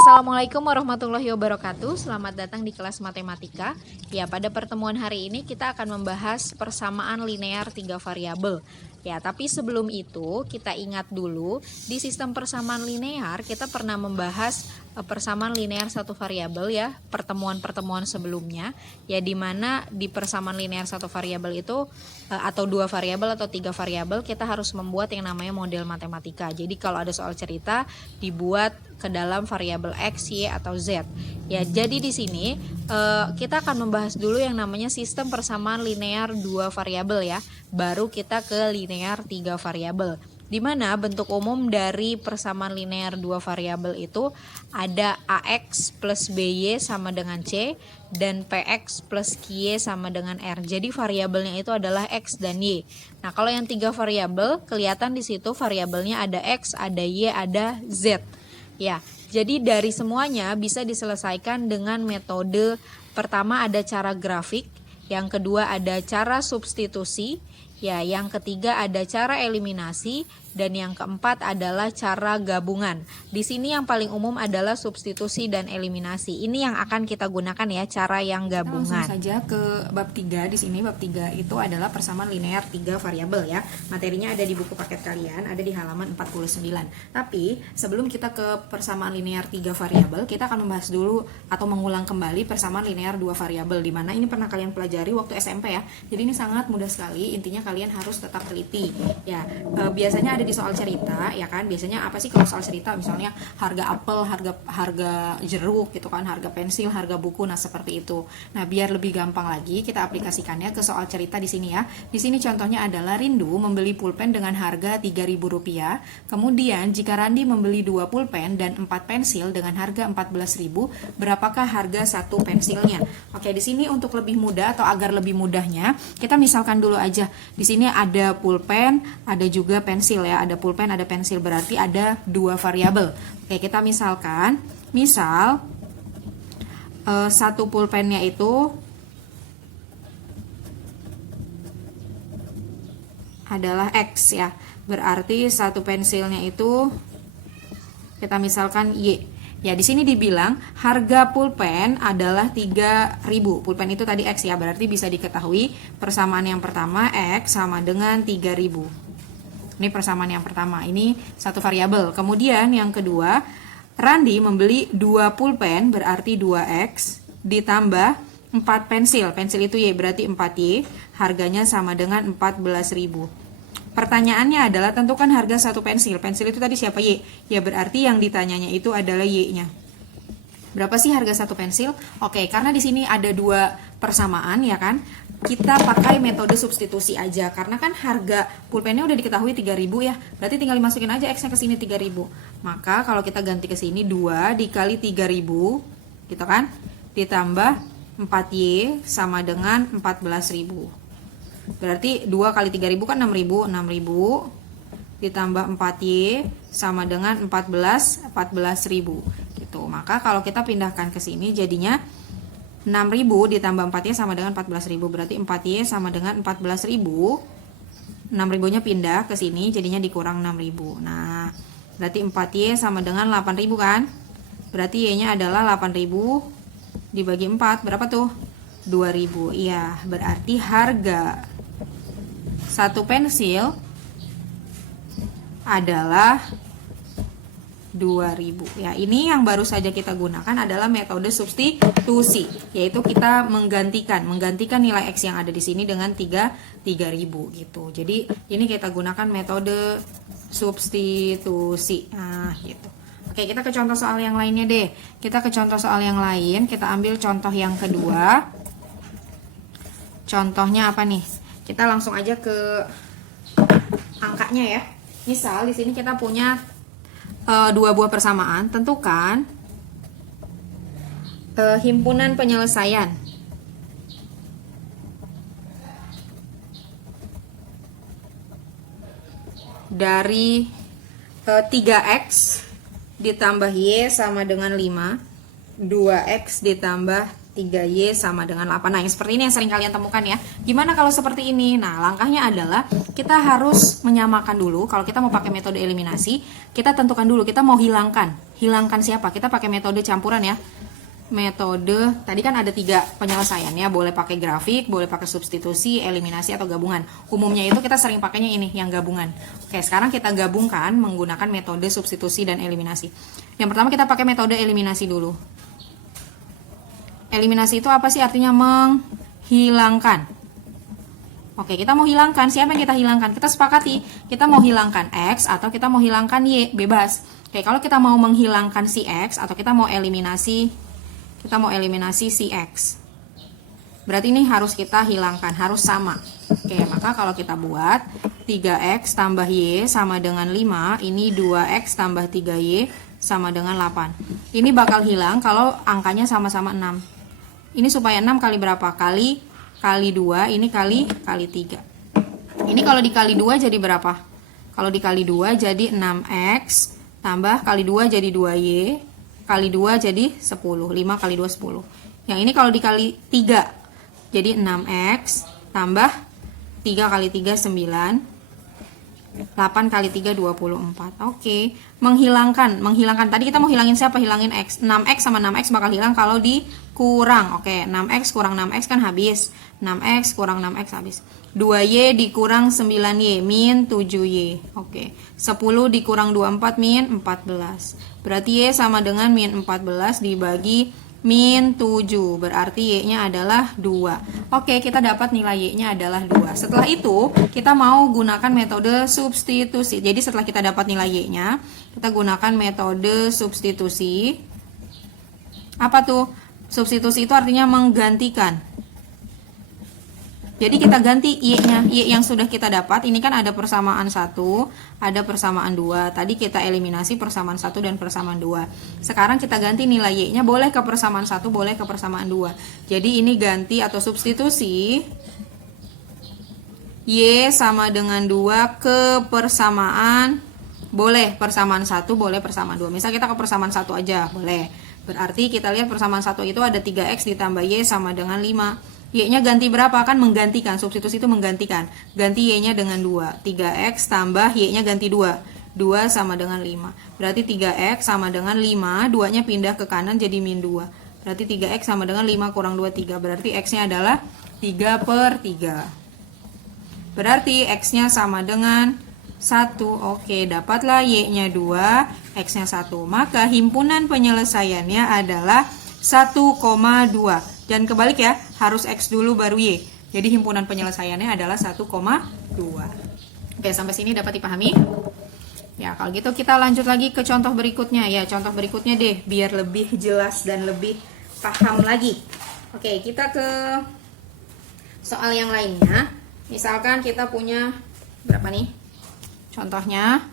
Assalamualaikum warahmatullahi wabarakatuh. Selamat datang di kelas matematika. Ya, pada pertemuan hari ini kita akan membahas persamaan linear 3 variabel. Ya, tapi sebelum itu kita ingat dulu di sistem persamaan linear kita pernah membahas persamaan linear 1 variabel ya, pertemuan-pertemuan sebelumnya. Ya, di mana di persamaan linear 1 variabel itu atau 2 variabel atau 3 variabel kita harus membuat yang namanya model matematika. Jadi kalau ada soal cerita dibuat ke dalam variabel X, Y, atau Z. Ya, jadi di sini kita akan membahas dulu yang namanya sistem persamaan linear 2 variabel ya. Baru kita ke linear 3 variabel. Di mana bentuk umum dari persamaan linear 2 variabel itu ada AX plus BY sama dengan C dan PX plus QY sama dengan R. Jadi variabelnya itu adalah X dan Y. Nah, kalau yang 3 variabel kelihatan di situ variabelnya ada X, ada Y, ada Z. Ya, jadi dari semuanya bisa diselesaikan dengan metode pertama ada cara grafik, yang kedua ada cara substitusi, ya, yang ketiga ada cara eliminasi, dan yang keempat adalah cara gabungan. Di sini yang paling umum adalah substitusi dan eliminasi. Ini yang akan kita gunakan ya, cara yang gabungan. Langsung saja ke bab 3. Di sini bab 3 itu adalah persamaan linear 3 variabel ya. Materinya ada di buku paket kalian, ada di halaman 49. Tapi sebelum kita ke persamaan linear 3 variabel, kita akan membahas dulu atau mengulang kembali persamaan linear 2 variabel, di mana ini pernah kalian pelajari waktu SMP ya. Jadi ini sangat mudah sekali, intinya kalian harus tetap teliti. Ya, biasanya ada di soal cerita ya kan. Biasanya apa sih kalau soal cerita, misalnya harga apel, harga jeruk gitu kan, harga pensil, harga buku, nah seperti itu. Nah, biar lebih gampang lagi kita aplikasikannya ke soal cerita di sini ya. Di sini contohnya adalah Rindu membeli pulpen dengan harga Rp3.000. Kemudian jika Randi membeli 2 pulpen dan 4 pensil dengan harga Rp14.000, berapakah harga satu pensilnya? Oke, di sini untuk lebih mudah atau agar lebih mudahnya, kita misalkan dulu aja. Di sini ada pulpen, ada juga pensil ya. Ada pulpen, ada pensil, berarti ada 2 variabel. Oke, kita misalkan, satu pulpennya itu adalah X ya. Berarti satu pensilnya itu kita misalkan Y. Ya, di sini dibilang harga pulpen adalah 3.000. Pulpen itu tadi X ya, berarti bisa diketahui persamaan yang pertama X sama dengan 3.000. Ini persamaan yang pertama, ini satu variabel. Kemudian yang kedua, Randi membeli 2 pulpen berarti 2X ditambah 4 pensil. Pensil itu Y, berarti 4Y. Harganya sama dengan 14.000. Pertanyaannya adalah tentukan harga satu pensil. Pensil itu tadi siapa? Y. Ya, berarti yang ditanyanya itu adalah Y-nya. Berapa sih harga satu pensil? Oke, karena di sini ada 2 persamaan ya kan. Kita pakai metode substitusi aja, karena kan harga pulpennya udah diketahui 3.000 ya. Berarti tinggal dimasukin aja X-nya ke sini 3.000. Maka kalau kita ganti ke sini 2 dikali 3.000 gitu kan, ditambah 4Y sama dengan 14.000. Berarti 2 kali 3.000 kan 6.000. 6.000 ditambah 4Y sama dengan 14.000 gitu. Maka kalau kita pindahkan ke sini jadinya 6.000 ditambah 4Y sama dengan 14.000. Berarti 4Y sama dengan 14.000. 6.000 nya pindah ke sini jadinya dikurang 6.000. Nah, berarti 4Y sama dengan 8.000 kan. Berarti Y nya adalah 8.000 dibagi 4 berapa tuh? 2.000. Iya, berarti harga satu pensil adalah 2.000. Ya, ini yang baru saja kita gunakan adalah metode substitusi, yaitu kita menggantikan nilai X yang ada di sini dengan 3.000 gitu. Jadi ini kita gunakan metode substitusi. Nah, gitu. Oke, kita ke contoh soal yang lainnya deh. Kita ke contoh soal yang lain, kita ambil contoh yang kedua. Contohnya apa nih? Kita langsung aja ke angkanya ya. Misal di sini kita punya 2 buah persamaan. Tentukan himpunan penyelesaian dari 3X ditambah Y sama dengan 5, 2X ditambah 3Y sama dengan 8. Nah, yang seperti ini yang sering kalian temukan ya. Gimana kalau seperti ini? Nah, langkahnya adalah kita harus menyamakan dulu. Kalau kita mau pakai metode eliminasi, kita tentukan dulu kita mau hilangkan. Hilangkan siapa? Kita pakai metode campuran ya. Metode, tadi kan ada 3 penyelesaiannya, boleh pakai grafik, boleh pakai substitusi, eliminasi, atau gabungan. Umumnya itu kita sering pakainya ini, yang gabungan. Oke, sekarang kita gabungkan menggunakan metode substitusi dan eliminasi. Yang pertama kita pakai metode eliminasi dulu. Eliminasi itu apa sih artinya? Menghilangkan. Oke, kita mau hilangkan, siapa yang kita hilangkan? Kita sepakati, kita mau hilangkan X atau kita mau hilangkan Y, bebas. Oke, kalau kita mau menghilangkan si X atau kita mau eliminasi si X, berarti ini harus kita hilangkan, harus sama. Oke, maka kalau kita buat 3X tambah Y sama dengan 5, ini 2X tambah 3Y sama dengan 8. Ini bakal hilang kalau angkanya sama-sama 6. Ini supaya 6 kali berapa? Kali 2, ini kali 3. Ini kalau dikali 2 jadi berapa? Kalau dikali 2 jadi 6X tambah kali 2 jadi 2Y, kali 2 jadi 10, 5 kali 2 10. Yang ini kalau dikali 3 jadi 6X tambah 3 kali 3 9, 8 kali 3 24. Oke, menghilangkan tadi kita mau hilangin siapa? Hilangin X. 6X sama 6X bakal hilang kalau dikurang. Oke, 6X kurang 6X kan habis. 6X kurang 6X habis. 2Y dikurang 9Y min 7Y. Oke, 10 dikurang 24 min 14. Berarti Y sama dengan min 14 dibagi min 7. Berarti Y-nya adalah 2. Oke, kita dapat nilai Y-nya adalah 2. Setelah itu, kita mau gunakan metode substitusi. Jadi setelah kita dapat nilai Y-nya, kita gunakan metode substitusi. Apa tuh? Substitusi itu artinya menggantikan. Jadi kita ganti Y-nya, Y yang sudah kita dapat, ini kan ada persamaan 1, ada persamaan 2. Tadi kita eliminasi persamaan 1 dan persamaan 2. Sekarang kita ganti nilai Y-nya, boleh ke persamaan 1, boleh ke persamaan 2. Jadi ini ganti atau substitusi Y sama dengan 2 ke persamaan, boleh persamaan 1, boleh persamaan 2. Misal kita ke persamaan 1 aja, boleh. Berarti kita lihat persamaan 1 itu ada 3X ditambah Y sama dengan 5. Y-nya ganti berapa? Kan menggantikan, substitusi itu menggantikan. Ganti Y-nya dengan 2. 3X tambah Y-nya ganti 2. 2 sama dengan 5. Berarti 3X sama dengan 5. 2-nya pindah ke kanan jadi min 2. Berarti 3X sama dengan 5 kurang 2, 3. Berarti X-nya adalah 3/3. Berarti X-nya sama dengan 1. Oke, dapatlah Y-nya 2, X-nya 1. Maka himpunan penyelesaiannya adalah 1,2. Dan kebalik ya, harus X dulu baru Y. Jadi himpunan penyelesaiannya adalah 1,2. Oke, sampai sini dapat dipahami? Ya, kalau gitu kita lanjut lagi ke contoh berikutnya. Ya, contoh berikutnya deh, biar lebih jelas dan lebih paham lagi. Oke, kita ke soal yang lainnya. Misalkan kita punya berapa nih? Contohnya.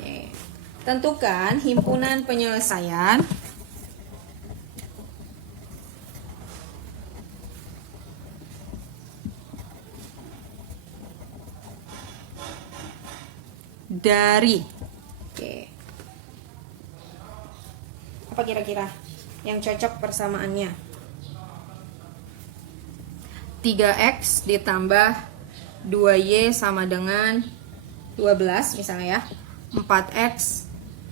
Oke. Tentukan himpunan penyelesaian dari, apa kira-kira yang cocok persamaannya? 3X ditambah 2Y sama dengan 12 misalnya ya. 4X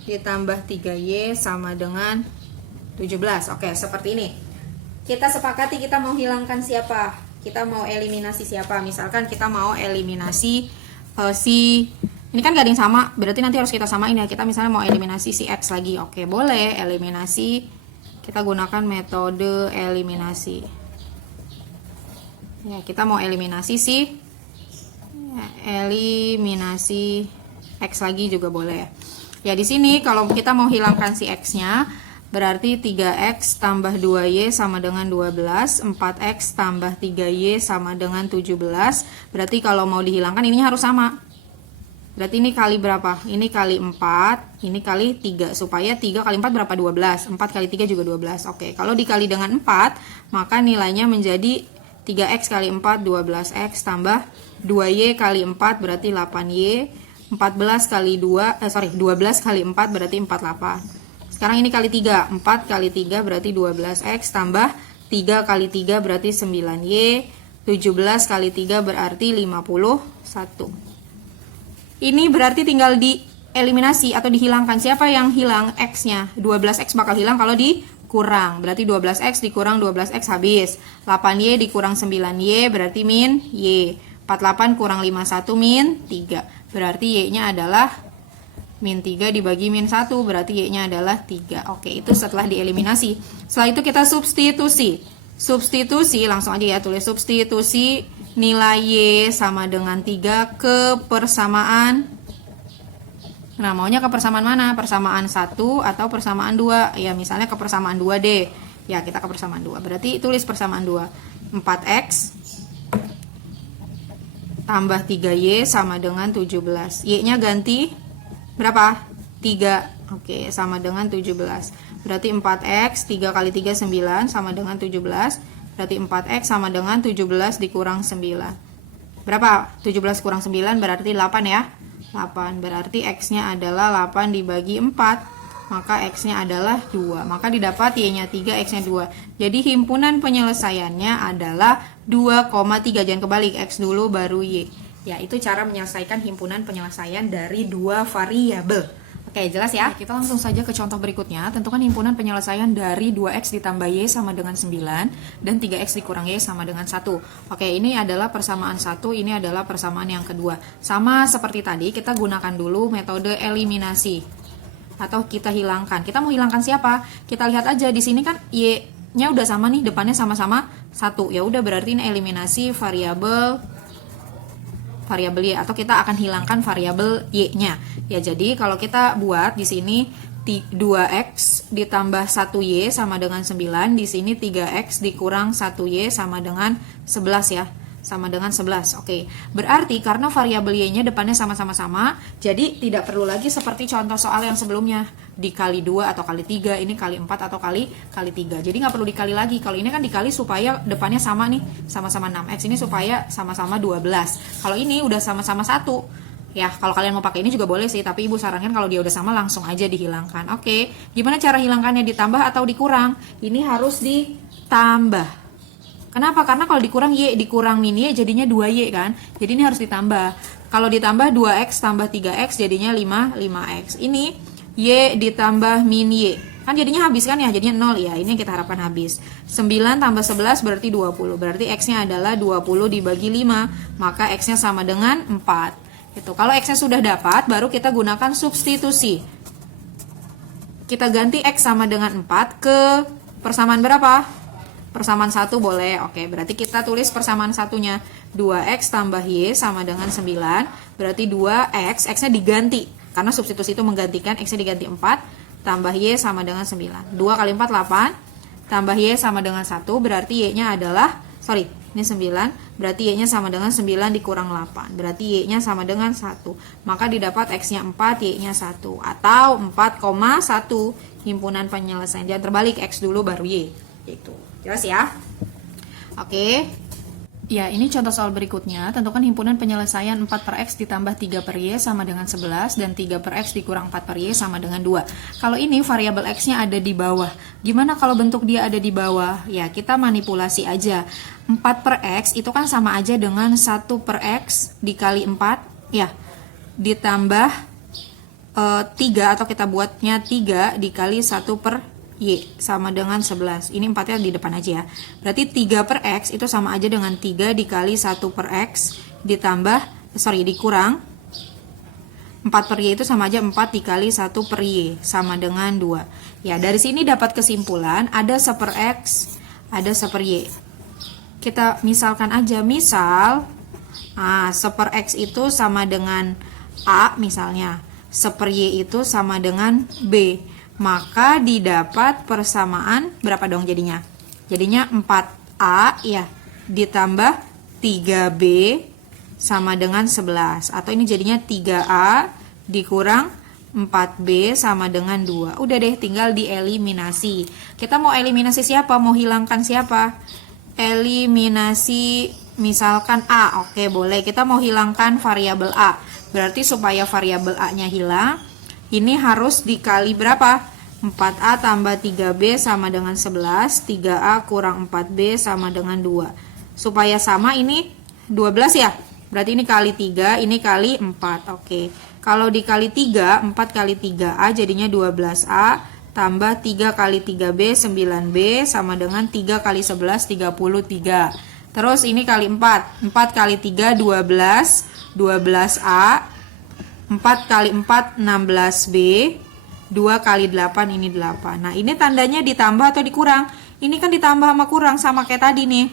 ditambah 3Y sama dengan 17. Oke, seperti ini. Kita sepakati kita mau hilangkan siapa? Kita mau eliminasi siapa? Misalkan kita mau eliminasi si, ini kan gak ada yang sama, berarti nanti harus kita samain ya. Kita misalnya mau eliminasi si X lagi. Oke, boleh eliminasi. Kita gunakan metode eliminasi. Ya, kita mau eliminasi si X lagi juga boleh. Ya, di sini kalau kita mau hilangkan si X-nya, berarti 3X tambah 2Y sama dengan 12, 4X tambah 3Y sama dengan 17. Berarti kalau mau dihilangkan ininya harus sama. Berarti ini kali berapa? Ini kali 4, ini kali 3. Supaya 3 kali 4 berapa? 12. 4 kali 3 juga 12. Oke, kalau dikali dengan 4, maka nilainya menjadi 3X kali 4, 12X tambah 2Y kali 4 berarti 8Y. 12 kali 4 berarti 48. Sekarang ini kali 3. 4 kali 3 berarti 12X tambah 3 kali 3 berarti 9Y. 17 kali 3 berarti 51. Ini berarti tinggal dieliminasi atau dihilangkan. Siapa yang hilang? X-nya. 12X bakal hilang kalau dikurang. Berarti 12X dikurang 12X habis. 8Y dikurang 9Y berarti min Y. 48 kurang 51 min 3. Berarti Y-nya adalah min 3 dibagi min 1. Berarti Y-nya adalah 3. Oke, itu setelah dieliminasi. Setelah itu kita substitusi. Substitusi, langsung aja ya, tulis substitusi nilai Y sama dengan 3 ke persamaan. Nah, maunya ke persamaan mana? Persamaan 1 atau persamaan 2? Ya, misalnya ke persamaan 2 deh. Ya, kita ke persamaan 2. Berarti tulis persamaan 2. 4X tambah 3Y sama dengan 17. Y-nya ganti berapa? 3. Oke, sama dengan 17. Berarti 4X, 3 kali 3 9 sama dengan 17. Berarti 4X sama dengan 17 dikurang 9. Berapa? 17 kurang 9 berarti 8 ya. 8. Berarti X-nya adalah 8 dibagi 4. Maka X-nya adalah 2. Maka didapat Y-nya 3, X-nya 2. Jadi himpunan penyelesaiannya adalah 2,3. Jangan kebalik, X dulu baru Y. Ya, itu cara menyelesaikan himpunan penyelesaian dari dua variabel. Oke, jelas ya? Kita langsung saja ke contoh berikutnya. Tentukan himpunan penyelesaian dari 2X ditambah Y sama dengan 9 dan 3X dikurang Y sama dengan 1. Oke, ini adalah persamaan 1, ini adalah persamaan yang kedua. Sama seperti tadi, kita gunakan dulu metode eliminasi. Atau kita hilangkan. Kita mau hilangkan siapa? Kita lihat aja di sini kan Y-nya udah sama nih, depannya sama-sama 1. Ya udah, berarti ini eliminasi variabel Y atau kita akan hilangkan variabel Y-nya. Ya, jadi kalau kita buat di sini 2X ditambah 1Y sama dengan 9, di sini 3X dikurang 1Y sama dengan 11 ya. Sama dengan 11. Oke. Berarti karena variabel Y-nya depannya sama-sama, jadi tidak perlu lagi seperti contoh soal yang sebelumnya dikali 2 atau kali 3, ini kali 4 atau kali 3. Jadi nggak perlu dikali lagi. Kalau ini kan dikali supaya depannya sama nih, sama-sama 6X, ini supaya sama-sama 12. Kalau ini udah sama-sama 1. Ya, kalau kalian mau pakai ini juga boleh sih, tapi Ibu sarankan kalau dia udah sama langsung aja dihilangkan. Oke. Gimana cara hilangkannya, ditambah atau dikurang? Ini harus ditambah. Kenapa? Karena kalau dikurang Y, dikurang min Y jadinya 2Y kan. Jadi ini harus ditambah. Kalau ditambah 2X tambah 3X jadinya 5X. Ini Y ditambah min Y. Kan jadinya habis kan ya, jadinya 0 ya. Ini yang kita harapkan habis. 9 tambah 11 berarti 20. Berarti X-nya adalah 20 dibagi 5. Maka X-nya sama dengan 4. Gitu. Kalau X-nya sudah dapat, baru kita gunakan substitusi. Kita ganti X sama dengan 4 ke persamaan berapa? Persamaan 1 boleh. Oke, berarti kita tulis persamaan satunya 2X tambah Y sama dengan 9. Berarti 2X, X-nya diganti. Karena substitusi itu menggantikan, X-nya diganti 4. Tambah Y sama dengan 9. 2 kali 4, 8. Tambah Y sama dengan 1. Berarti Y-nya adalah, ini 9. Berarti Y-nya sama dengan 9 dikurang 8. Berarti Y-nya sama dengan 1. Maka didapat X-nya 4, Y-nya 1. Atau 4,1. Himpunan penyelesaian. Jangan terbalik, X dulu baru Y. Gitu. Jelas ya? Oke. Ya, ini contoh soal berikutnya. Tentukan himpunan penyelesaian 4 per X ditambah 3 per Y sama dengan 11 dan 3 per X dikurang 4 per Y sama dengan 2. Kalau ini variabel X-nya ada di bawah. Gimana kalau bentuk dia ada di bawah? Ya, kita manipulasi aja. 4 per X itu kan sama aja dengan 1 per X dikali 4. Ya, ditambah 3 atau kita buatnya 3 dikali 1 per Y sama dengan 11. Ini 4-nya di depan aja ya. Berarti 3 per X itu sama aja dengan 3 dikali 1 per X ditambah, dikurang 4 per Y itu sama aja 4 dikali 1 per Y sama dengan 2. Ya, dari sini dapat kesimpulan ada 1 per X, ada 1 per Y. Kita misalkan aja, misal 1 per X itu sama dengan A misalnya, 1 per Y itu sama dengan B. Maka didapat persamaan berapa dong jadinya? Jadinya 4A ya ditambah 3B sama dengan 11. Atau ini jadinya 3A dikurang 4B sama dengan 2. Udah deh, tinggal dieliminasi. Kita mau eliminasi siapa? Mau hilangkan siapa? Eliminasi misalkan A. Oke, boleh. Kita mau hilangkan variabel A. Berarti supaya variabel A-nya hilang, ini harus dikali berapa? 4A tambah 3B sama dengan 11, 3A kurang 4B sama dengan 2. Supaya sama ini 12 ya. Berarti ini kali 3, ini kali 4. Oke. Kalau dikali 3, 4 kali 3A jadinya 12A tambah 3 kali 3B 9B sama dengan 3 kali 11 33. Terus ini kali 4. 4 kali 3 12, 12A. 4 kali 4 16B. 2 kali 8 ini 8. Nah, ini tandanya ditambah atau dikurang? Ini kan ditambah sama kurang sama kayak tadi nih.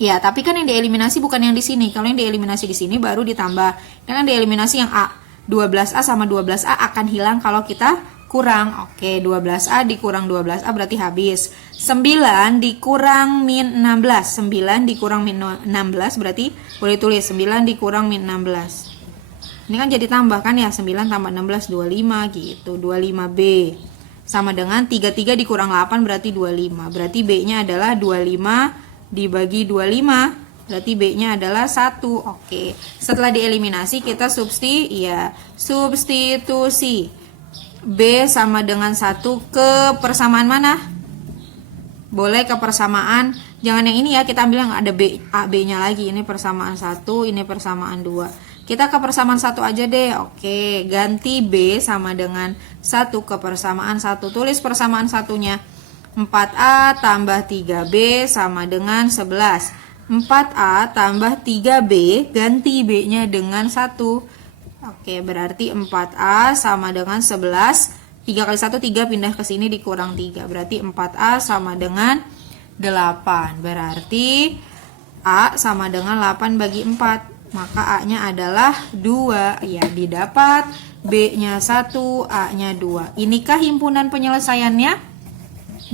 Ya, tapi kan yang dieliminasi bukan yang di sini. Kalau yang dieliminasi di sini baru ditambah. Ini kan dieliminasi yang A. 12A sama 12A akan hilang kalau kita kurang. Oke, 12A dikurang 12A berarti habis. 9 dikurang min 16. 9 dikurang min 16 berarti boleh tulis 9 dikurang min 16. Ini kan jadi tambah kan ya, 9 tambah 16 25 gitu. 25B sama dengan 33 dikurang 8 berarti 25. Berarti B-nya adalah 25 dibagi 25. Berarti B-nya adalah 1. Oke. Setelah dieliminasi kita substitusi. B sama dengan 1 ke persamaan mana? Boleh ke persamaan, jangan yang ini ya, kita ambil yang ada B, A, B-nya lagi. Ini persamaan 1, ini persamaan 2. Kita ke persamaan 1 aja deh. Oke, ganti B sama dengan 1 ke persamaan 1. Tulis persamaan satunya. 4A tambah 3B sama dengan 11. 4A tambah 3B, ganti B-nya dengan 1. Oke, berarti 4A sama dengan 11. 3 kali 1, 3 pindah ke sini dikurang 3. Berarti 4A sama dengan 8. Berarti A sama dengan 8 bagi 4. Maka A-nya adalah 2. Ya, didapat. B-nya 1, A-nya 2. Inikah himpunan penyelesaiannya?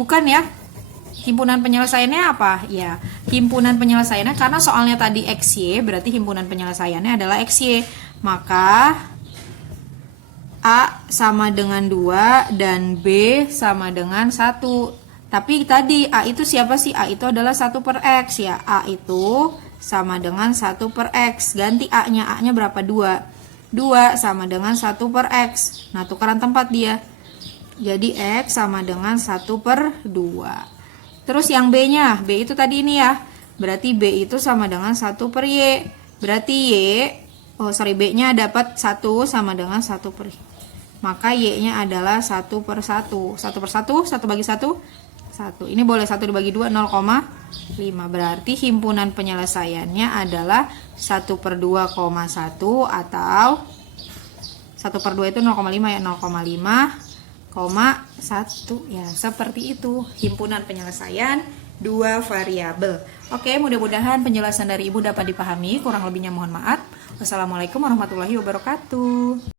Bukan ya? Himpunan penyelesaiannya apa? Ya, himpunan penyelesaiannya karena soalnya tadi XY, berarti himpunan penyelesaiannya adalah XY. Maka A sama dengan 2 dan B sama dengan 1. Tapi tadi A itu siapa sih? A itu adalah 1 per X ya. A itu sama dengan 1 per X. Ganti A-nya. A-nya berapa? 2. 2 sama dengan 1 per X. Nah, tukaran tempat dia. Jadi X sama dengan 1 per 2. Terus yang B-nya. B itu tadi ini ya. Berarti B itu sama dengan 1 per Y. Berarti B-nya dapat 1 sama dengan 1 per Y. Maka Y-nya adalah 1 per 1. 1 per 1, 1 bagi 1, 1. Ini boleh 1 dibagi 2, 0,5. Berarti himpunan penyelesaiannya adalah 1 per 2,1 atau 1 per 2 itu 0,5 ya, 0,5,1 ya, seperti itu himpunan penyelesaian 2 variabel. Oke, mudah-mudahan penjelasan dari Ibu dapat dipahami. Kurang lebihnya mohon maaf. Wassalamualaikum warahmatullahi wabarakatuh.